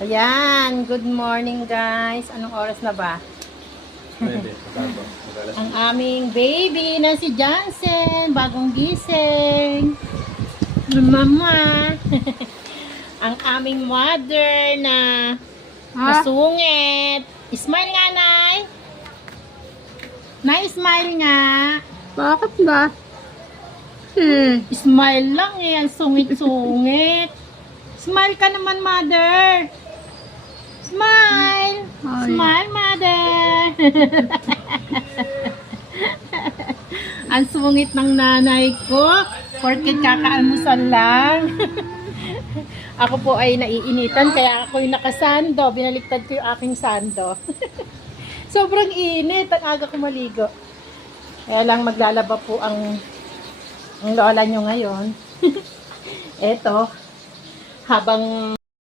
Ayan, good morning guys. Anong oras na ba? Ang aming baby na si Jansen, bagong gising. Mama. Ang aming mother na masungit. Smile nga, Nay. Nay, smile nga. Bakit ba? Smile lang eh. Ang sungit-sungit. Smile ka naman, mother. Smile. Ay. Smile, mother. Ang sungit ng nanay ko. Porket kakaalmusal lang. Ako po ay naiinitan kaya ako yung nakasando. Binaliktad ko yung aking sando. Sobrang init. Ang aga ko maligo. Kaya lang maglalaba po ang lola nyo ngayon. Eto. Habang